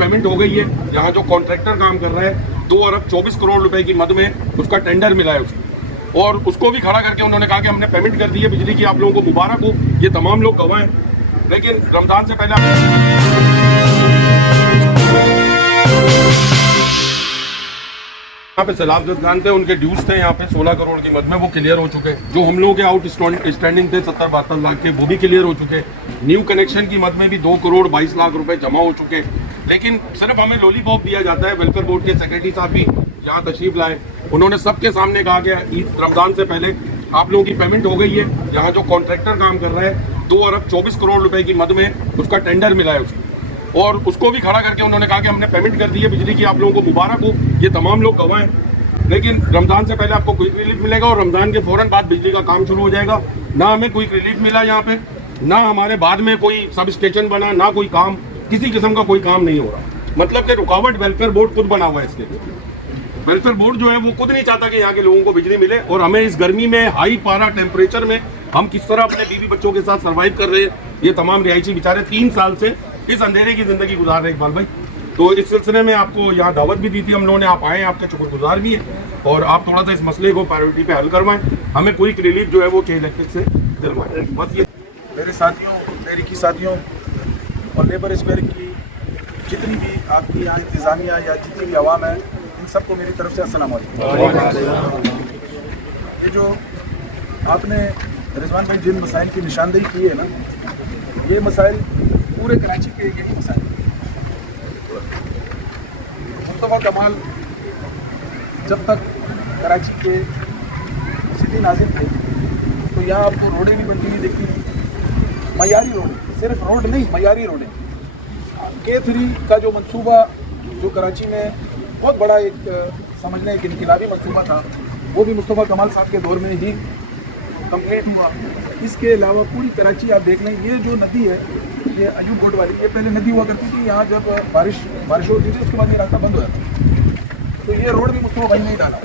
Payment हो गई है। यहाँ जो कॉन्ट्रैक्टर काम कर रहा है 2 अरब 24 करोड़ रुपए की मद में उसका टेंडर मिला है उसको, और उसको भी खड़ा करके उन्होंने कहा कि हमने पेमेंट कर दी है बिजली की, आप लोगों को मुबारक हो। ये तमाम लोग गवाह हैं। लेकिन रमजान से पहले यहाँ पे सैलाब खान थे, उनके ड्यूज थे यहाँ पे 16 करोड़ की मद में, वो क्लियर हो चुके हैं। जो हम लोगों के आउट स्टैंडिंग थे 70-72 लाख के, वो भी क्लियर हो चुके हैं। न्यू कनेक्शन की मद में भी 2 करोड़ 22 लाख रुपए जमा हो चुके हैं। लेकिन सिर्फ हमें लॉलीपॉप दिया जाता है। वेलफेयर बोर्ड के सेक्रेटरी साहब भी यहाँ तशरीफ लाए, उन्होंने सबके सामने कहा कि ईद रमजान से पहले आप लोगों की पेमेंट हो गई है। यहाँ जो कॉन्ट्रैक्टर काम कर रहा है 2 अरब 24 करोड़ रुपए की मद में उसका टेंडर मिला है उसको, और उसको भी खड़ा करके उन्होंने कहा कि हमने पेमेंट कर दी है बिजली की, आप लोगों को मुबारक हो। ये तमाम लोग गवाह हैं। लेकिन रमजान से पहले आपको क्विक रिलीफ मिलेगा और रमजान के फौरन बाद बिजली का काम शुरू हो जाएगा। ना हमें क्विक रिलीफ मिला यहाँ पे, ना हमारे बाद में कोई सब स्टेशन बना, ना कोई काम, किसी किस्म का कोई काम नहीं हो रहा। मतलब कि रुकावट वेलफेयर बोर्ड खुद बना हुआ है इसके लिए। वेलफेयर बोर्ड जो है वो खुद नहीं चाहता कि यहाँ के लोगों को बिजली मिले, और हमें इस गर्मी में हाई पारा टेम्परेचर में हम किस तरह अपने बीवी बच्चों के साथ सर्वाइव कर रहे हैं। ये तमाम रिहायशी बेचारे 3 साल से इस अंधेरे की जिंदगी गुजार रहे हैं इकबाल भाई। तो इस सिलसिले में आपको यहाँ दावत भी दी थी हम लोगों ने, आप आए, आपके शुक्रगुजार भी है, और आप थोड़ा सा इस मसले को प्रायोरिटी पे हल करवाएं, हमें कोई रिलीफ जो है वो के इलेक्ट्रिक से दिलवाएं। बस ये मेरे साथियों, तहरीकी साथियों और लेबर स्क्वायर की जितनी भी आपकी यहाँ इंतज़ामिया या जितनी भी आवाम है, इन सबको मेरी तरफ से अस्सलाम वालेकुम। ये जो आपने रिजवान भाई जिन मसाइल की निशानदेही की है ना, ये मसाइल पूरे कराची के यही मसाइल। मुस्तफ़ा कमाल जब तक कराची के सिटी नाज़िम थे तो यहाँ आपको रोडें भी बनती हुई दिखती थी, मयारी रोडें, सिर्फ रोड नहीं मयारी रोडें। K3 का जो मंसूबा जो कराची में बहुत बड़ा एक समझने एक इनकलाबी मंसूबा था, वो भी मुस्तफ़ा कमाल साहब के दौर में ही कंप्लीट हुआ। इसके अलावा पूरी कराची आप देख लें, ये जो नदी है ये अयूब बोट वाली, ये पहले नदी हुआ करती थी। यहाँ जब बारिश होती थी उसके बाद ये रास्ता बंद हो जाता, तो ये रोड भी मुस्तफ़ा भाई ने ही डाला।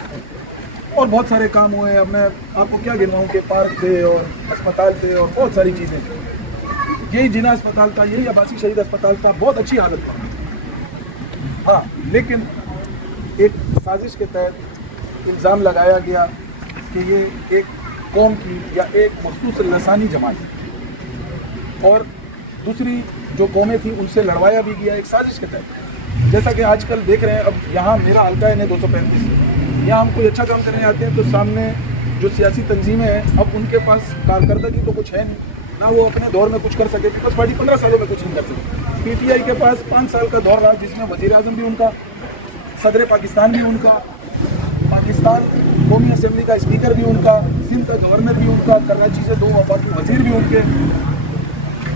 और बहुत सारे काम हुए, अब मैं आपको क्या गिनवाऊँ कि पार्क थे और अस्पताल थे और बहुत सारी चीज़ें थी। यही जिना अस्पताल था, यही अब्बासी शहीद अस्पताल था, बहुत अच्छी हालत था। हाँ, लेकिन एक साजिश के तहत इल्ज़ाम लगाया गया कि ये एक कौम की या एक मखसूस लसानी जमात है, और दूसरी जो कौमें थी उनसे लड़वाया भी गया एक साजिश के तहत। जैसा कि आजकल देख रहे हैं, अब यहाँ मेरा हल्का है 235, यहाँ हम कोई अच्छा काम करने आते हैं तो सामने जो सियासी तंजीमें हैं, अब उनके पास कारकर्दगी तो कुछ है नहीं, ना वो अपने दौर में कुछ कर सके। पीपल्स पार्टी 15 सालों में कुछ नहीं कर सकी। पीटीआई के पास 5 साल का दौर रहा, जिसमें वज़ीर आज़म भी उनका, सदर पाकिस्तान भी उनका, पाकिस्तान कौमी असम्बली का स्पीकर भी उनका, सिंध का गवर्नर भी उनका, कराची से 2 वफाकी वज़ीर भी उनके।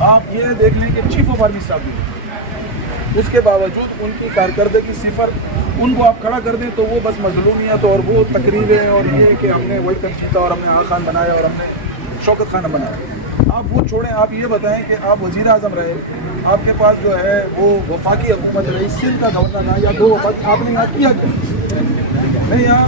आप ये देख लें कि चीफ ऑफ आर्मी स्टाफ भी, उसके बावजूद उनकी कारकर्दगी सिफर। उनको आप खड़ा कर दें तो वो बस मजलूमियत और वो तकरीरें और ये कि हमने वही कर जीता और हमने आगा खान बनाया और हमने शौकत खान बनाया। आप वो छोड़ें, आप ये बताएं कि आप वज़ीर आज़म रहे, आपके पास जो है वो वफाकी हुकूमत रही, सिंध का गवर्नर रहा, या 2 वफाकी, आपने यहाँ किया क्या? मैं यहाँ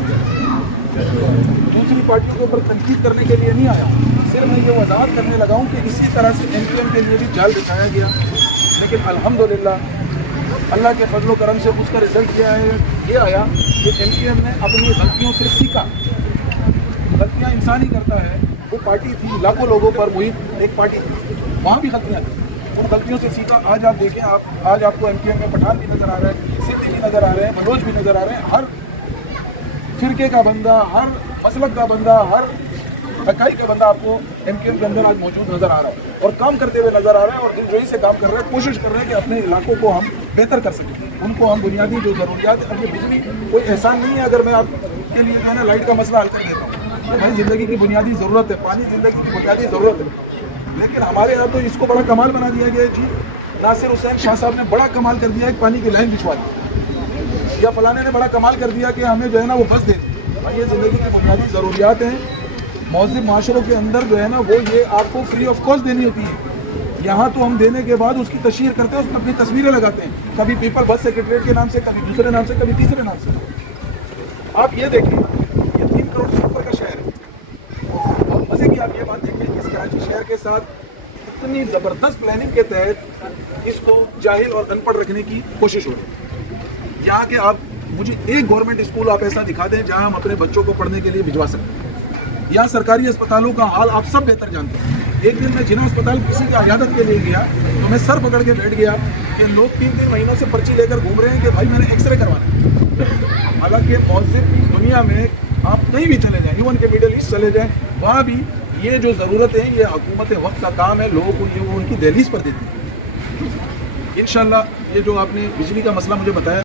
दूसरी पार्टियों के ऊपर तनकीद करने के लिए नहीं आया, सिर्फ मैं ये वजाहत करने लगा हूँ कि इसी तरह से MQM के लिए भी जाल बिछाया गया। लेकिन अल्हम्दुलिल्लाह अल्लाह के फजल करम से उसका रिजल्ट ये आया कि MQM ने अपनी गलतियों से सीखा। गलतियाँ इंसान ही करता है। वो पार्टी थी, लाखों लोगों पर मुहित एक पार्टी थी, वहाँ भी गलतियाँ थी, उन गलतियों से सीखा। आज आप देखें, आज आपको MQM में पठान भी नज़र आ रहा है, सिद्दी भी नज़र आ रहे हैं, मनोज भी नज़र आ रहे हैं। हर फिरके का बंदा, हर मसलक का बंदा, हर इकाई का बंदा आपको MQM के अंदर आज मौजूद नज़र आ रहा है और काम करते हुए नज़र आ रहा है, और दिलजोई से काम कर रहा है, कोशिश कर रहे हैं कि अपने इलाकों को हम बेहतर कर सकें। उनको हम बुनियादी जो ज़रूरियात, अब ये बिजली कोई एहसान नहीं है अगर मैं आपके लिए जो है ना लाइट का मसला हल कर देता हूँ। भाई ज़िंदगी की बुनियादी ज़रूरत है, पानी ज़िंदगी की बुनियादी ज़रूरत है। लेकिन हमारे यहाँ तो इसको बड़ा कमाल बना दिया गया है जी। नासिर हुसैन शाह साहब ने बड़ा कमाल कर दिया है, पानी की लाइन बिछवा दी, या फलाने ने बड़ा कमाल कर दिया कि हमें जो है ना वो बस दे दी। भाई ये ज़िंदगी की बुनियादी ज़रूरियात हैं। मौज़ूद माशरों के अंदर जो है ना वो ये आपको फ्री ऑफ कॉस्ट देनी होती है। यहाँ तो हम देने के बाद उसकी तशहीर करते हैं, उसमें अपनी तस्वीरें लगाते हैं, कभी पीपल बस सेक्रेटरीट के नाम से, कभी दूसरे नाम से, कभी तीसरे नाम से। आप ये देखिए, ये 3 करोड़ से ऊपर का शहर है। और मज़े की आप ये बात देखिए, इस कराची शहर के साथ इतनी ज़बरदस्त प्लानिंग के तहत इसको जाहिल और अनपढ़ रखने की कोशिश हो रही है। यहाँ के आप मुझे एक गवर्नमेंट स्कूल आप ऐसा दिखा दें जहाँ हम अपने बच्चों को पढ़ने के लिए भिजवा सकते हैं। यहाँ सरकारी अस्पतालों का हाल आप सब बेहतर जानते हैं। एक दिन मैं जिला अस्पताल किसी की इयादत के लिए गया तो मैं सर पकड़ के बैठ गया कि लोग 3-3 महीनों से पर्ची लेकर घूम रहे हैं कि भाई मैंने एक्सरे करवाना है। हालांकि मौजूद दुनिया में आप कहीं भी चले जाएं, इवन के मिडल ईस्ट चले जाएं, वहाँ भी ये जो ज़रूरत है ये हुकूमत वक्त का काम है, लोगों को ये वो उनकी दहलीज पर देती है। इंशाल्लाह ये जो आपने बिजली का मसला मुझे बताया